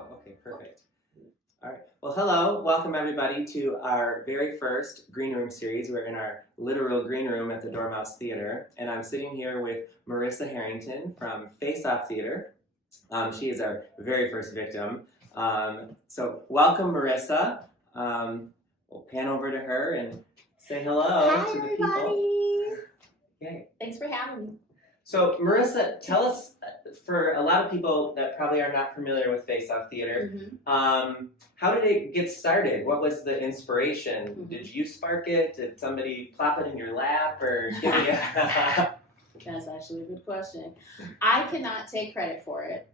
Oh, okay, perfect. All right. Well, hello. Welcome, everybody, to our very first Green Room series. We're in our literal green room at the Dormouse Theatre, and I'm sitting here with Marissa Harrington from Face Off Theater. She is our very first victim. So welcome, Marissa. We'll pan over to her and say hello Hi, to the everybody. people. Yay. Thanks for having me. So, Marissa, tell us, for a lot of people that probably are not familiar with Face Off Theater, how did it get started? What was the inspiration? Did you spark it? Did somebody plop it in your lap or give you a... That's actually a good question. I cannot take credit for it.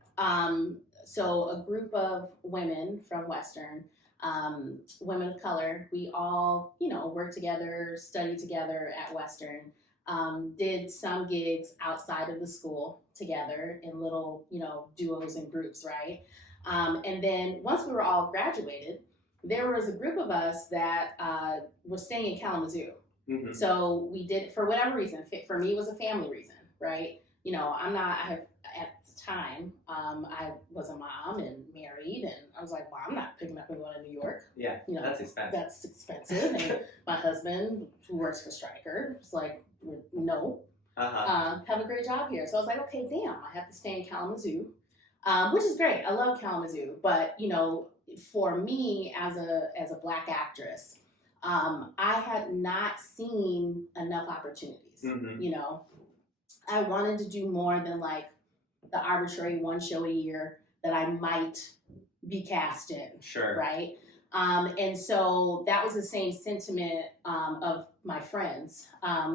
So a group of women from Western, women of color, we all, work together, study together at Western. Did some gigs outside of the school together in little, duos and groups, right? And then once we were all graduated, there was a group of us that were staying in Kalamazoo. So we did, for whatever reason, for me it was a family reason, right? At the time, I was a mom and married, and I was like, well, I'm not picking up and going to New York. Yeah, that's expensive. That's expensive. And my husband, who works for Stryker, was like, no, have a great job here. So I was like, okay, damn, I have to stay in Kalamazoo, which is great. I love Kalamazoo, but for me as a Black actress, I had not seen enough opportunities. I wanted to do more than like the arbitrary one show a year that I might be cast in. Sure. Right. And so that was the same sentiment of my friends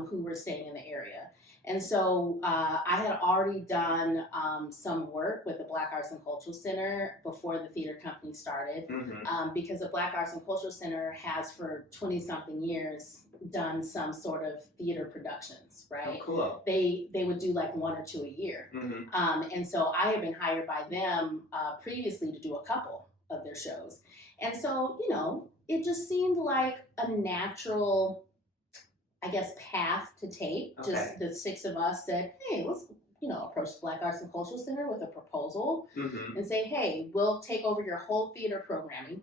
who were staying in the area. And so I had already done some work with the Black Arts and Cultural Center before the theater company started, because the Black Arts and Cultural Center has for 20-something years done some sort of theater productions, right? Oh, cool. They would do like 1 or 2 a year. And so I had been hired by them previously to do a couple of their shows. And so, it just seemed like a natural, I guess, path to take. Okay. Just the 6 of us said, hey, let's, approach the Black Arts and Cultural Center with a proposal and say, hey, we'll take over your whole theater programming.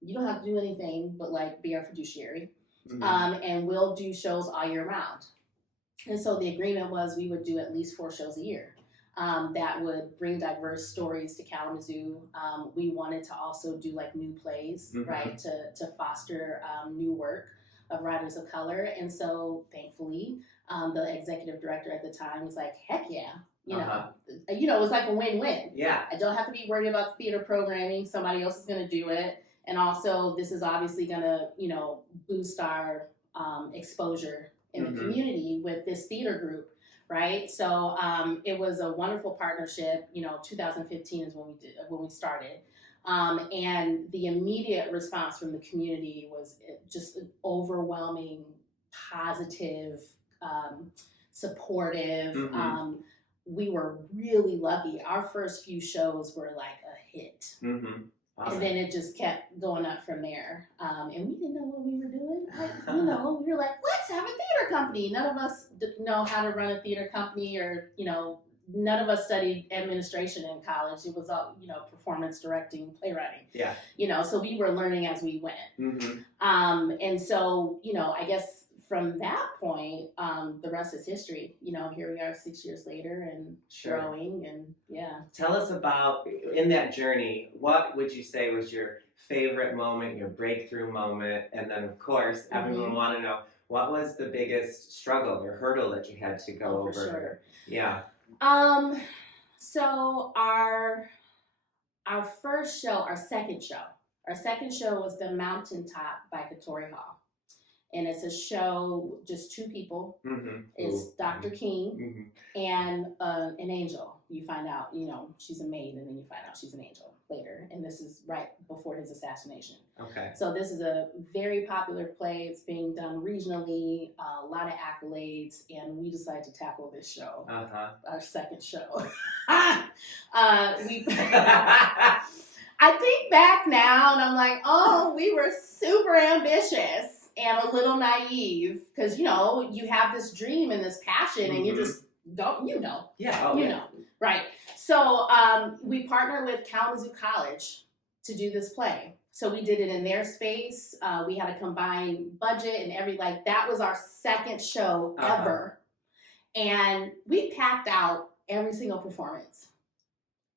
You don't have to do anything but like be our fiduciary. And we'll do shows all year round. And so the agreement was we would do at least 4 shows a year. That would bring diverse stories to Kalamazoo. We wanted to also do like new plays, right, to foster new work of writers of color. And so thankfully, the executive director at the time was like, heck yeah. It was like a win-win. Yeah. I don't have to be worried about theater programming. Somebody else is going to do it. And also this is obviously going to, boost our exposure in the community with this theater group. Right. So it was a wonderful partnership. 2015 is when we started. And the immediate response from the community was just an overwhelming, positive, supportive. We were really lucky. Our first few shows were like a hit. Awesome. And then it just kept going up from there. And we didn't know what we were doing. We were like, let's have a theater company. None of us know how to run a theater company or, none of us studied administration in college. It was all, performance directing, playwriting. Yeah. So we were learning as we went. And so, I guess from that point, the rest is history. Here we are 6 years later and growing and yeah. Tell us about, in that journey, what would you say was your favorite moment, your breakthrough moment? And then, of course, everyone want to know, what was the biggest struggle or hurdle that you had to go over? For sure. Yeah. So our first show, our second show was The Mountaintop by Katori Hall. And it's a show, just 2 people. It's Dr. King and an angel. You find out, she's a maid, and then you find out she's an angel later. And this is right before his assassination. Okay. So this is a very popular play. It's being done regionally, a lot of accolades, and we decided to tackle this show, our second show. I think back now, and I'm like, oh, we were super ambitious. And a little naive, because you have this dream and this passion, and you just don't, Yeah, right? So we partnered with Kalamazoo College to do this play. So we did it in their space. We had a combined budget and that was our second show ever. And we packed out every single performance.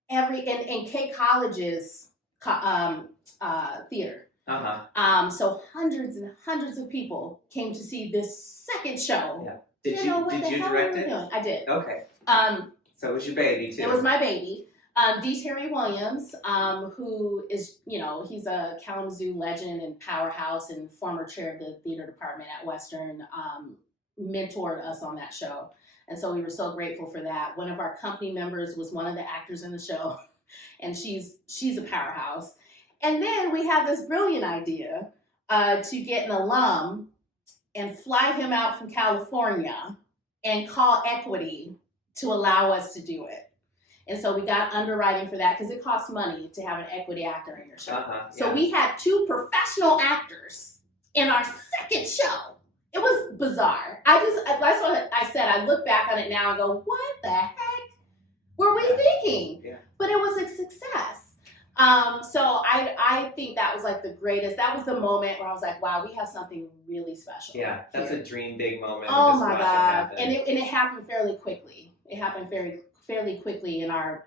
In K College's theater. So hundreds and hundreds of people came to see this second show. Yeah. Did you direct it? I did. Okay. So it was your baby too. It was my baby. D. Terry Williams, who is, he's a Kalamazoo legend and powerhouse and former chair of the theater department at Western, mentored us on that show. And so we were so grateful for that. One of our company members was one of the actors in the show, and she's a powerhouse. And then we had this brilliant idea to get an alum and fly him out from California and call Equity to allow us to do it. And so we got underwriting for that because it costs money to have an equity actor in your show. So we had 2 professional actors in our second show. It was bizarre. That's what I said. I look back on it now and go, what the heck were we thinking? Yeah. But it was a success. So I think that was like the greatest. That was the moment where I was like, wow, we have something really special. Yeah, that's a dream big moment. Oh my God. And it happened fairly quickly. It happened fairly quickly in our,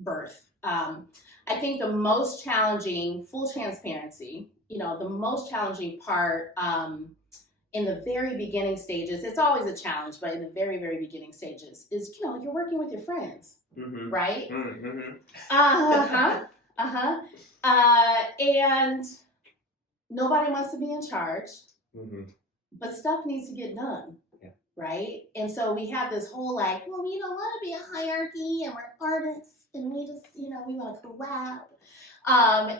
birth. I think the most challenging, full transparency, the most challenging part in the very beginning stages, it's always a challenge, but in the very, very beginning stages is, you're working with your friends, right? And nobody wants to be in charge, but stuff needs to get done. Right? And so we have this whole we don't want to be a hierarchy and we're artists and we just, we want to collab.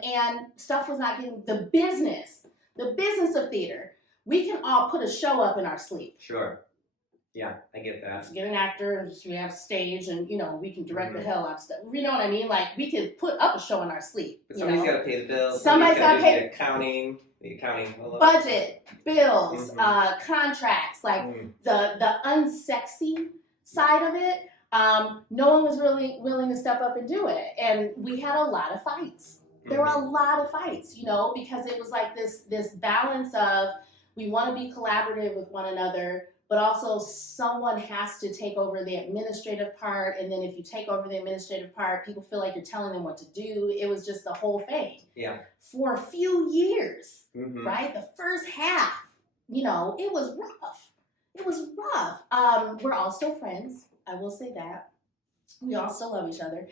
And stuff was not getting the business of theater. We can all put a show up in our sleep. Sure. Yeah, I get that. Get an actor, and we have stage and, we can direct the hell out of stuff. You know what I mean? Like we could put up a show in our sleep. But somebody's got to pay the bills. Somebody's got to pay the accounting. Budget, bills, contracts, the unsexy side of it. No one was really willing to step up and do it. And we had a lot of fights. There were a lot of fights, because it was like this balance of we want to be collaborative with one another, but also someone has to take over the administrative part. And then if you take over the administrative part, people feel like you're telling them what to do. It was just the whole thing. Yeah. For a few years, right? The first half, it was rough. It was rough. We're all still friends. I will say that. We all still love each other.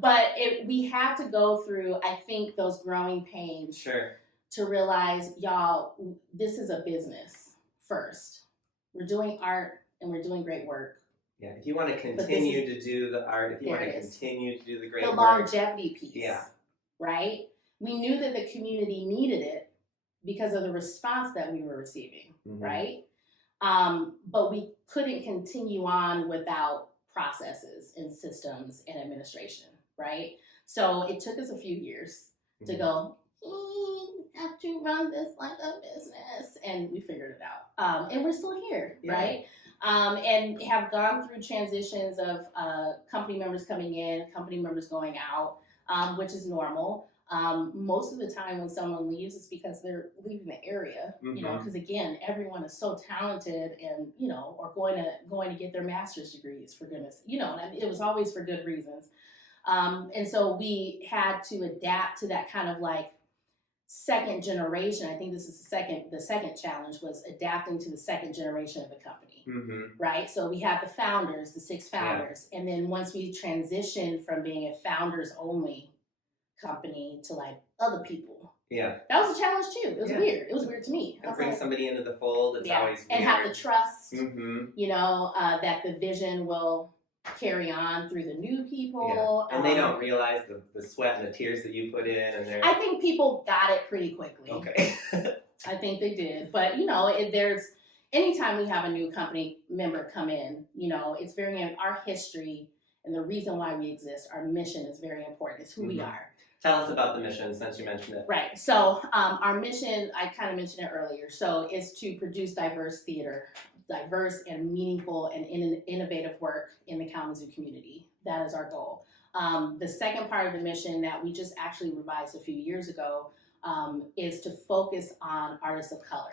But we had to go through, I think, those growing pains to realize, y'all, this is a business first. We're doing art and we're doing great work. Yeah, if you want to continue to do the art, if you want to continue to do the great work. The longevity piece, right? We knew that the community needed it because of the response that we were receiving, right? But we couldn't continue on without processes and systems and administration, right? So it took us a few years to go, have to run this like a business, and we figured it out. And we're still here, right? And have gone through transitions of company members coming in, company members going out, which is normal. Most of the time when someone leaves, it's because they're leaving the area, because again, everyone is so talented and, are going to get their master's degrees, for goodness, and it was always for good reasons. And so we had to adapt to that kind of second generation. I think this is the second challenge was adapting to the second generation of the company, right? So we had the founders, the 6 founders. And then once we transitioned from being a founders only company to other people. Yeah. That was a challenge too. It was weird. It was weird to me. And bring somebody into the fold, it's always weird. And have the trust, that the vision will carry on through the new people. Yeah. And they don't realize the sweat and the tears that you put in. And I think people got it pretty quickly. Okay. I think they did. But, there's, anytime we have a new company member come in, it's very, our history and the reason why we exist, our mission is very important. It's who we are. Tell us about the mission since you mentioned it. Right. So our mission, I kind of mentioned it earlier, so is to produce diverse theater diverse and meaningful and innovative work in the Kalamazoo community. That is our goal. The second part of the mission that we just actually revised a few years ago is to focus on artists of color.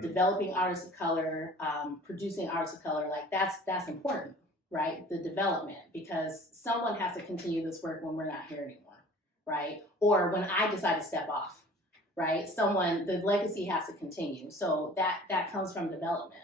Developing artists of color, producing artists of color, like that's important, right? The development, because someone has to continue this work when we're not here anymore, right? Or when I decide to step off, right? The legacy has to continue. So that comes from development,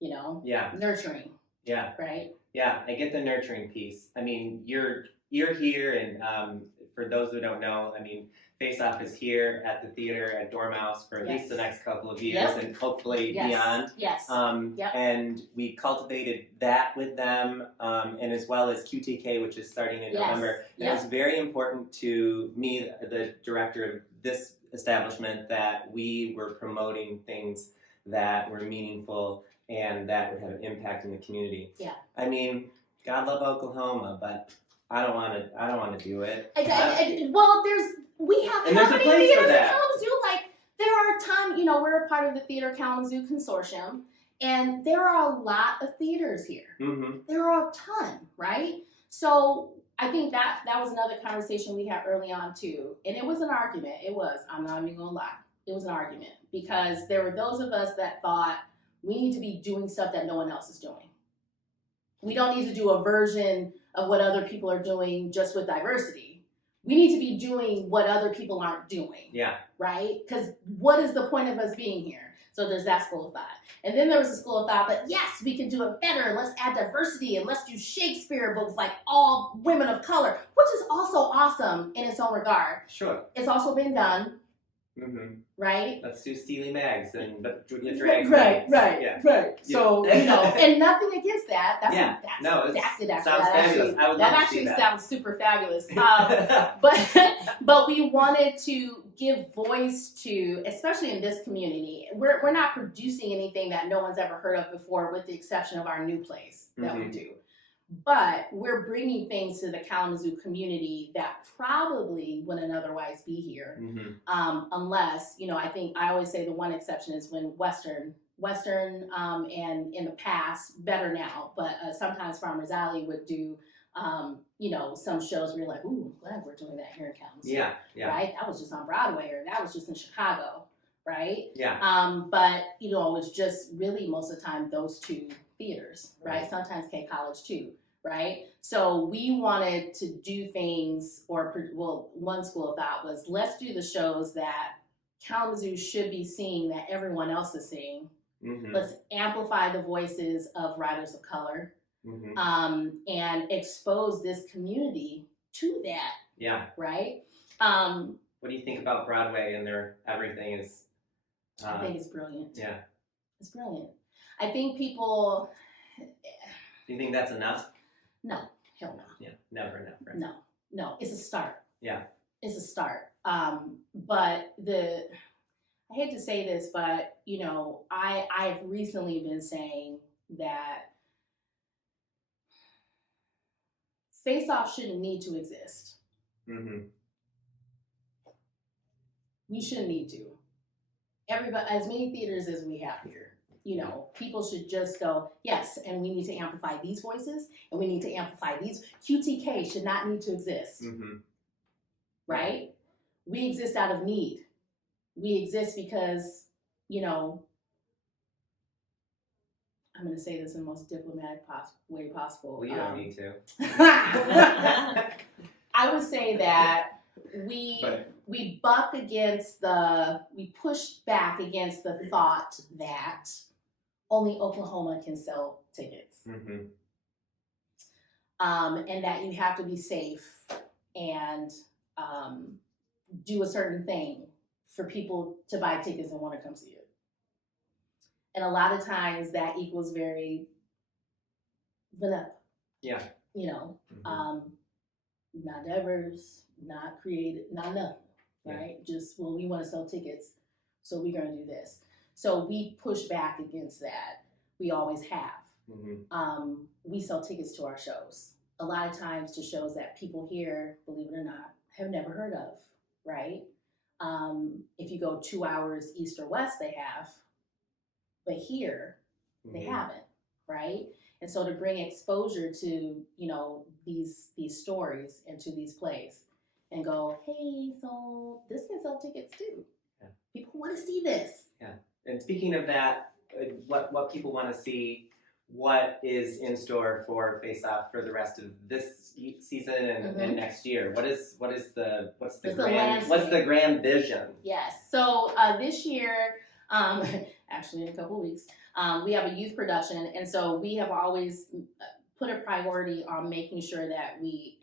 Yeah. nurturing. Yeah. Right? Yeah, I get the nurturing piece. I mean, you're here, and for those who don't know, I mean, Face Off is here at the theater at Dormouse for at least the next couple of years, and hopefully beyond. Yes. And we cultivated that with them, and as well as QTK, which is starting in November. And it was very important to me, the director of this establishment, that we were promoting things that were meaningful and that would have an impact in the community. Yeah. I mean, God love Oklahoma, but I don't want to do it. Well, we have and there's a place for that. Kalamazoo, like there are a ton. We're a part of the Theater Kalamazoo Consortium, and there are a lot of theaters here. There are a ton, right? So I think that was another conversation we had early on too, and it was an argument. I'm not even gonna lie, it was an argument because there were those of us that thought we need to be doing stuff that no one else is doing. We don't need to do a version of what other people are doing just with diversity. We need to be doing what other people aren't doing. Yeah. Right? Because what is the point of us being here? So there's that school of thought. And then there was a school of thought, but yes, we can do it better. Let's add diversity and let's do Shakespeare, but with like all women of color, which is also awesome in its own regard. Sure. It's also been done. Right? Let's do Steely Mags and the drag queens. Right. So, and nothing against that. That's sounds fabulous. I would love to see that. That actually sounds super fabulous. But we wanted to give voice to, especially in this community, we're not producing anything that no one's ever heard of before, with the exception of our new plays that we do. But we're bringing things to the Kalamazoo community that probably wouldn't otherwise be here, unless, I always say the one exception is when Western, and in the past, better now, but sometimes Farmers Alley would do, some shows where you're like, ooh, glad we're doing that here in Kalamazoo. Yeah. Right? That was just on Broadway, or that was just in Chicago, right? Yeah. But, it was just really most of the time those two theaters, right? Sometimes K College too, right? So we wanted to do things, one school of thought was, let's do the shows that Kalamazoo should be seeing that everyone else is seeing. Let's amplify the voices of writers of color, and expose this community to that. Yeah. Right? What do you think about Broadway and their everything is? I think it's brilliant. Yeah. It's brilliant. I think people... Do you think that's enough? No, hell no. Yeah, never enough, right? No, it's a start. Yeah. It's a start. But I hate to say this, but, I've recently been saying that Face Off shouldn't need to exist. We shouldn't need to. Everybody, as many theaters as we have here, people should just go, yes, and we need to amplify these voices, and we need to amplify these. QTK should not need to exist. Right? We exist out of need. We exist because, I'm going to say this in the most diplomatic way possible. Well, you don't need to. I would say that we push back against the thought that only Oklahoma can sell tickets. And that you have to be safe and do a certain thing for people to buy tickets and want to come see it. And a lot of times that equals very vanilla. Yeah. Not diverse, not creative, not nothing, right? Just, we want to sell tickets, so we're going to do this. So we push back against that. We always have. We sell tickets to our shows. A lot of times to shows that people here, believe it or not, have never heard of, right? If you go 2 hours east or west, they have. But here, They haven't, right? And so to bring exposure to, you know, these stories and to these plays and go, hey, so this can sell tickets too. Yeah. People want to see this. Yeah. And speaking of that, what people want to see, what is in store for Face Off for the rest of this season and next year? What's the grand vision? Yes. So this year, actually in a couple of weeks, we have a youth production, and so we have always put a priority on making sure that we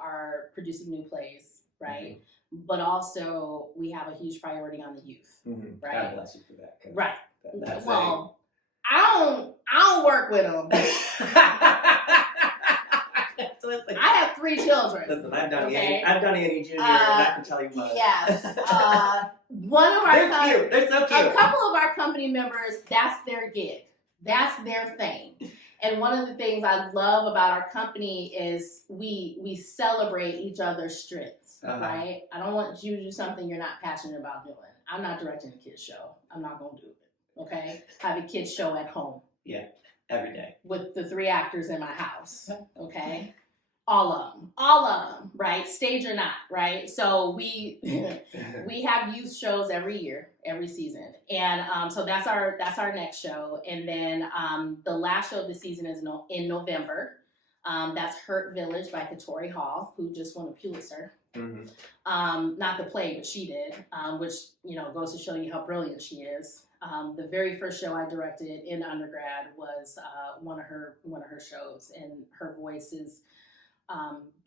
are producing new plays, right? But also we have a huge priority on the youth, right? God bless you for that. Right. I don't work with them. I have 3 children. Listen, I've done Annie Jr. and I can tell you what. Yes. One of our They're so cute. A couple of our company members, that's their gig. That's their thing. And one of the things I love about our company is we celebrate each other's strengths, right? I don't want you to do something you're not passionate about doing. I'm not directing a kids show. I'm not going to do it, okay? I have a kids show at home. Yeah, every day. With the 3 actors in my house, okay? All of them, right? Stage or not, right? So we have youth shows every year, every season, and so that's our next show. And then the last show of the season is in November. That's Hurt Village by Katori Hall, who just won a Pulitzer. Not the play, but she did, which goes to show you how brilliant she is. The very first show I directed in undergrad was one of her shows, and her voice is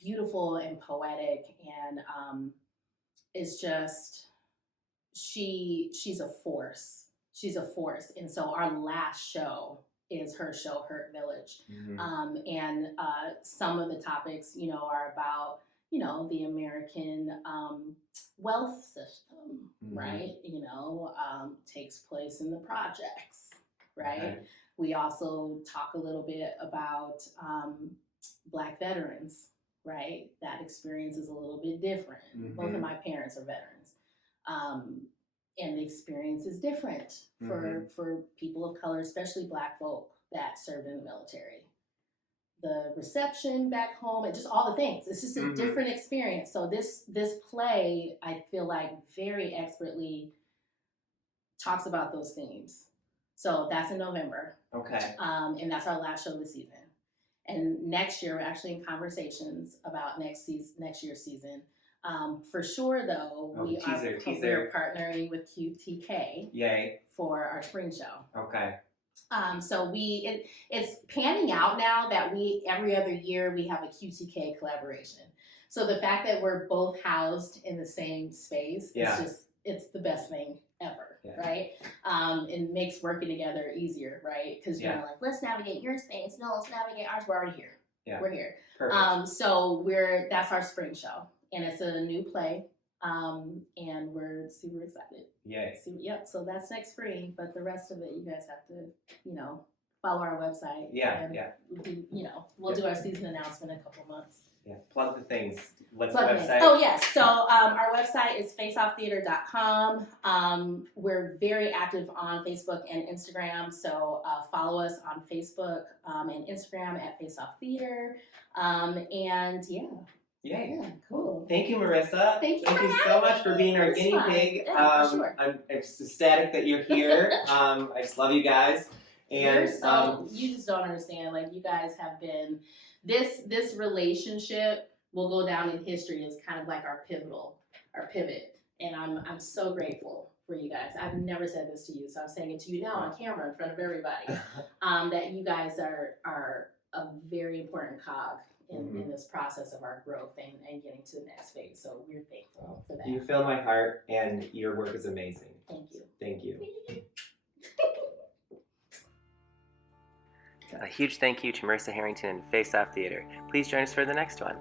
beautiful and poetic, and it's just she's a force. She's a force. And so our last show is her show, Hurt Village. And some of the topics, are about the American wealth system, right? Takes place in the projects, right? Okay. We also talk a little bit about Black veterans, right? That experience is a little bit different. Both of my parents are veterans. And the experience is different for people of color, especially Black folk that served in the military. The reception back home and just all the things. It's just a different experience. So this play, I feel like, very expertly talks about those themes. So that's in November. Okay. And that's our last show of the season. And next year, we're actually in conversations about next year's season. For sure, though, we are partnering with QTK. Yay. For our spring show. Okay. So it's panning out now that every other year we have a QTK collaboration. So the fact that we're both housed in the same space it's the best thing ever, right? It makes working together easier, right? Because you're like, let's navigate your space. No, let's navigate ours. We're already here. Yeah. We're here. Perfect. So that's our spring show, and it's a new play. And we're super excited. Yay. Yep. So that's next spring, but the rest of it, you guys have to, follow our website. We'll do our season announcement in a couple months. Yeah. Plug the things. What's the website? Oh, yes. So our website is faceofftheater.com. We're very active on Facebook and Instagram. So follow us on Facebook and Instagram at Face Off Theater. And Yay. Yeah, cool. Thank you, Marissa. Thank you so much for being our guinea pig. Yeah, for sure. I'm ecstatic that you're here. I just love you guys. And you just don't understand. Like, you guys have been this relationship will go down in history as kind of like our pivot. And I'm so grateful for you guys. I've never said this to you, so I'm saying it to you now on camera in front of everybody. That you guys are a very important cog in this process of our growth and getting to the next phase. So we're thankful for that. You fill my heart, and your work is amazing. Thank you. Thank you. A huge thank you to Marissa Harrington and Face Off Theater. Please join us for the next one.